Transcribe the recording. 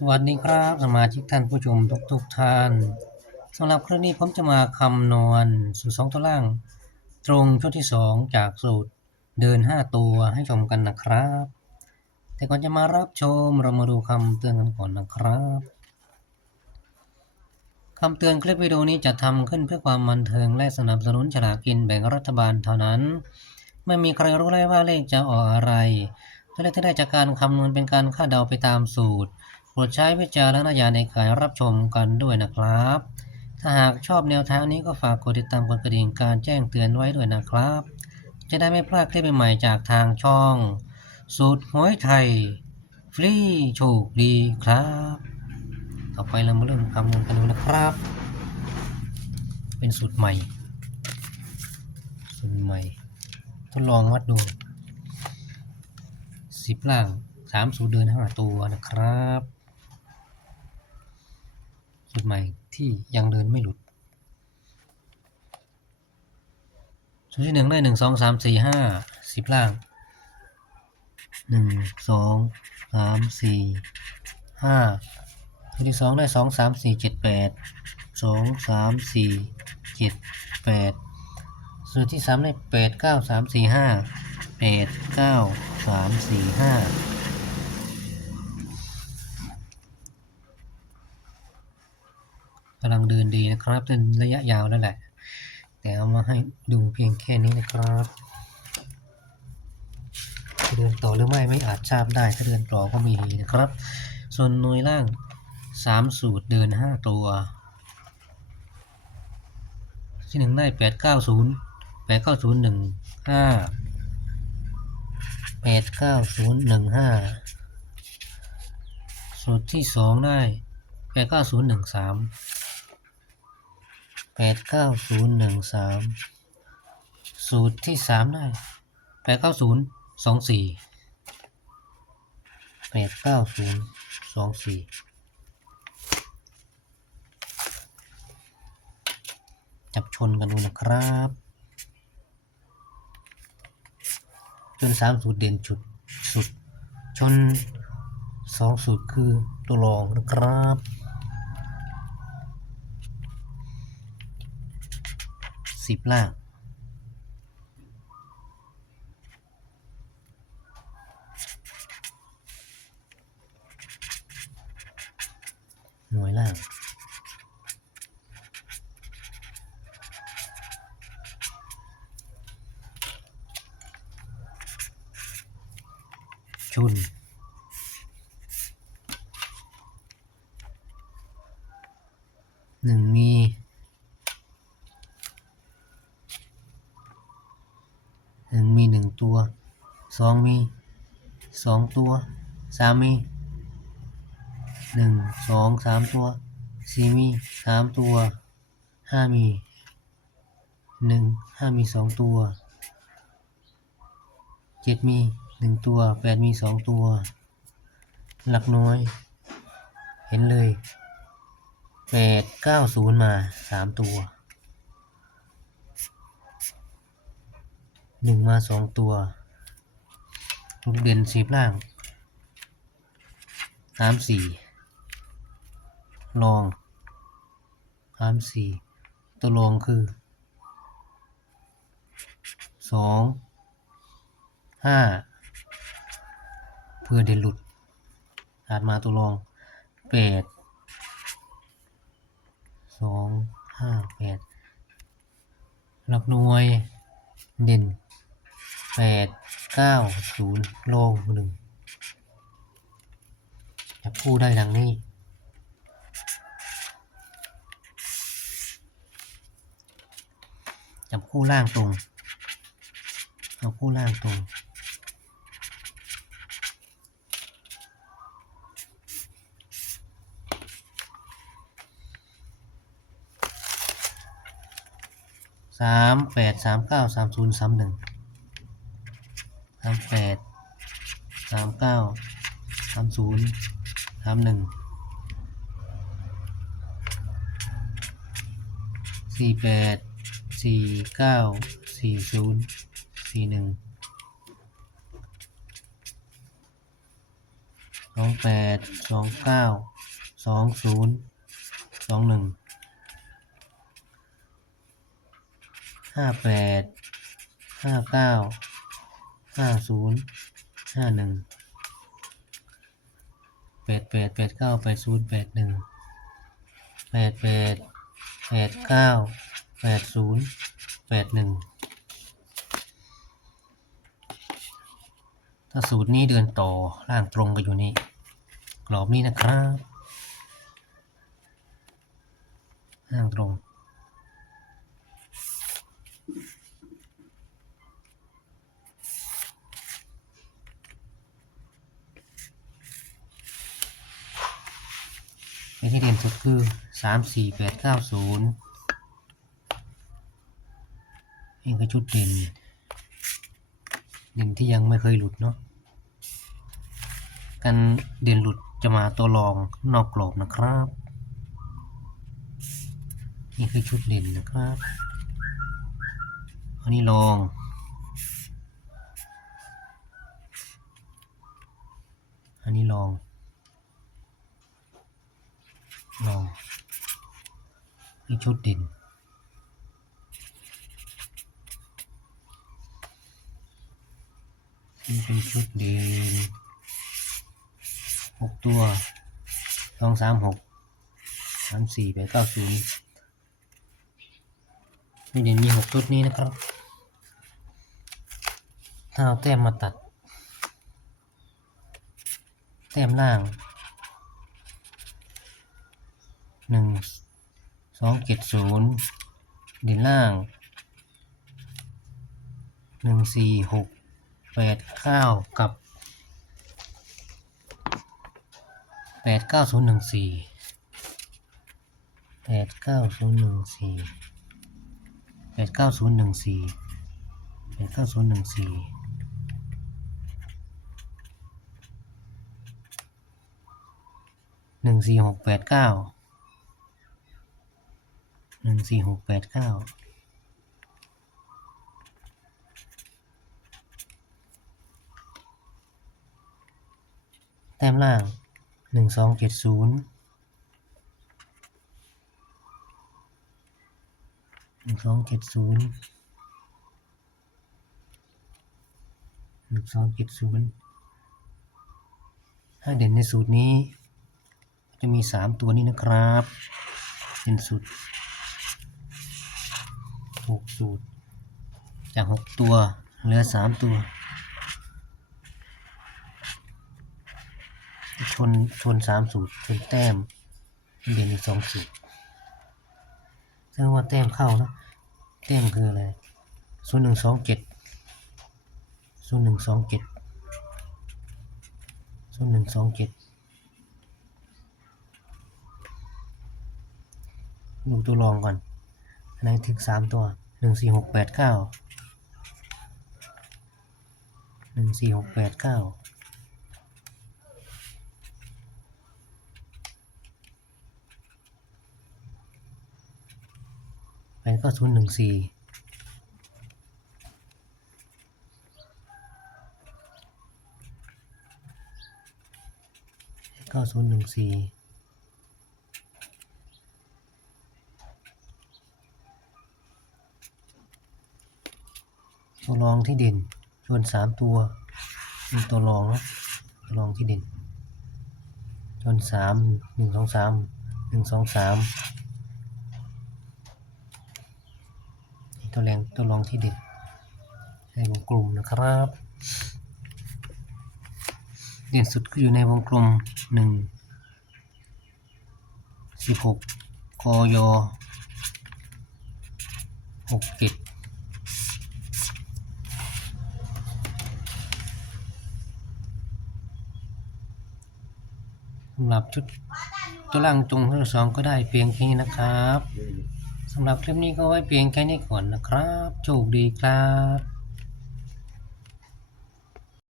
สวัสดีครับ สมาชิกท่านผู้ชมทุกทุกๆท่านสำหรับครั้งนี้ผมจะมาคำนวณสูตรสองตัวล่าง ตรงชุดที่ 2 จากสูตรเดิน 5 ตัวให้ชมกันนะครับ แต่ก่อนจะมารับชมเรามาดูคำเตือนกันก่อนนะครับคำเตือนคลิปวิดีโอนี้จะทำขึ้นเพื่อความบันเทิงและสนับสนุนฉลากกินแบ่งรัฐบาลเท่านั้น ไม่มีใครรู้เลยว่าเลขจะออกอะไรตัวเลขที่ได้จากการคำนวณเป็นการคาดเดาไปตามสูตร รดใช้วิจารณญาณในการรับชมกันด้วยนะครับ ถ้าหากชอบแนวทางนี้ก็ฝากกดติดตามกดกระดิ่งการแจ้งเตือนไว้ด้วยนะครับ จะได้ไม่พลาดคลิปใหม่ๆจากทางช่อง สูตรหวยไทย ฟรีโชคดีครับ ต่อไปเรามาเริ่มคำนวณกันดูนะครับ เป็นสูตรใหม่ สูตรใหม่ ทดลองวัดดูสิบล่างสามสูตรเดินห้าตัวนะครับ สูตรใหม่ที่ยังเดินไม่หลุดสูตรที่หนึ่งได้หนึ่งสองสามสี่ห้าสิบล่างหนึ่งสองสามสี่ห้าสูตรที่สองได้สองสามสี่เจ็ดแปดสองสามสี่เจ็ดแปดสูตรที่สามได้แปดเก้าสามสี่ห้าแปดเก้าสามสี่ห้า กำลังเดินดีนะครับเป็นระยะยาวแล้วแหละ แต่เอามาให้ดูเพียงแค่นี้นะครับเดินต่อหรือไม่ไม่อาจทราบได้ถ้าเดินต่อก็มีนะครับ ส่วนหน่วยล่าง 3 สูตรเดิน 5 ตัว ที่หนึ่งได้ 8 9 0 8 9 0 1 5 8 9 0 1 5 สูตรที่ 2 ได้ 8 9 0 1 3 แปดเก้าศูนย์หนึ่งสามสูตรที่สามได้แปดเก้าศูนย์สองสี่แปดเก้าศูนย์สองสี่จับชนกันดูนะครับจนสามสูตรเด่นจุดสุด ชนสองสูตรคือตัวรองนะครับ สิบล่าง หน่วยล่าง ชุนหนึ่งมี หนึ่งมีหนึ่งตัว สองมีสองตัวสามมีหนึ่งสองสามตัวสี่มีสามตัวห้ามีหนึ่งห้ามีสองตัวเจ็ดมีหนึ่งตัวแปดมีสองตัว หลักน้อย เห็นเลยแปดเก้าศูนย์มาสามตัวหนึ่งมาสองตัว ลูกเด่นสิบล่างสามสี่ลองสามสี่ตัวรองคือสองห้าเพื่อเด่นหลุดอาจมาตัวรองแปดสองห้าแปดหลักหน่วยเด่น แปดเก้าศูนย์โลงหนึ่งจับคู่ได้ดังนี้จับคู่ล่างตรงเอาคู่ล่างตรง สามแปดสามเก้าสามศูนย์สามหนึ่งามแปดสามเก้าสามศูนย์สามหนึ่งสี่แปดสี่เก้าสี่ศูนย์สี่หนึ่งสองแปดสองเก้าสองศูนย์สองหนึ่งห้าแปดห้าเก้า ห้าศูนย์ห้าหนึ่งแปดแปดแปดเก้าแปดศูนย์แปดหนึ่งแปดแปดแปดเก้าแปดศูนย์แปดหนึ่งถ้าสูตรนี้เดินต่อล่างตรงก็อยู่นี่กรอบนี้นะครับล่างตรง ในที่เด่นสุดคือสามสี่แปดเก้าศูนย์นี่คือชุดเด่นเด่นที่ยังไม่เคยหลุดเนาะการเด่นหลุดจะมาตัวรองนอกกรอบนะครับ นี่คือชุดเด่นนะครับอันนี้ลองอันนี้ลอง ลองนี่ชุดเด่นนี่เป็นชุดเด่นหกตัวสองสามหกสามสี่แปดเก้าศูนย์นี่เด่นมีหกชุดนี้นะครับ ถ้าเอาแต้มมาตัด แต้มล่าง หนึ่งสองเจ็ดศูนย์ดินล่างหนึ่งสี่หกแปดเก้ากับแปดเก้าศูนย์หนึ่งสี่แปดเก้าศูนย์หนึ่งสี่แปดเก้าศูนย์หนึ่งสี่แปดเก้าศูนย์หนึ่งสี่หนึ่งสี่หกแปดเก้า หนึ่งสี่หกแปดเก้าแต้มล่างหนึ่งสองเจ็ดศูนย์หนึ่งสองเจ็ดศูนย์หนึ่งสองเจ็ดศูนย์ถ้าเด่นในสูตรนี้ จะมีสามตัวนี้นะครับ เป็นสูตร หกสูตร จากหกตัวเหลือสามตัว ชนชนสามสูตร ชนแต้มเด่นอีกสองสูตรซึ่งว่าแต้มเข้านะแต้มคืออะไรศูนย์หนึ่งสองเจ็ดศูนย์หนึ่งสองเจ็ดศูนย์หนึ่งสองเจ็ดดูตัวรองก่อน อันไหนถึงสามตัวหนึ่งสี่หกแปดเก้าหนึ่งสี่หกแปดเก้าแปดเก้าศูนย์หนึ่งสี่เก้าศูนย์หนึ่งสี่ ตัวรองที่เด่นชวนสามตัวมีตัวรองเนาะตัวรองที่เด่นชวนสามหนึ่งสองสามหนึ่งสองสามตัวแรงตัวรองที่เด่นในวงกลมนะครับ เด่นสุดก็อยู่ในวงกลมหนึ่งสิบหกกยหกเจ็ด สำหรับชุดตัวล่างตรงทั้งสองก็ได้เพียงแค่นี้นะครับสำหรับคลิปนี้ก็ไว้เพียงแค่นี้ก่อนนะครับ โชคดีครับ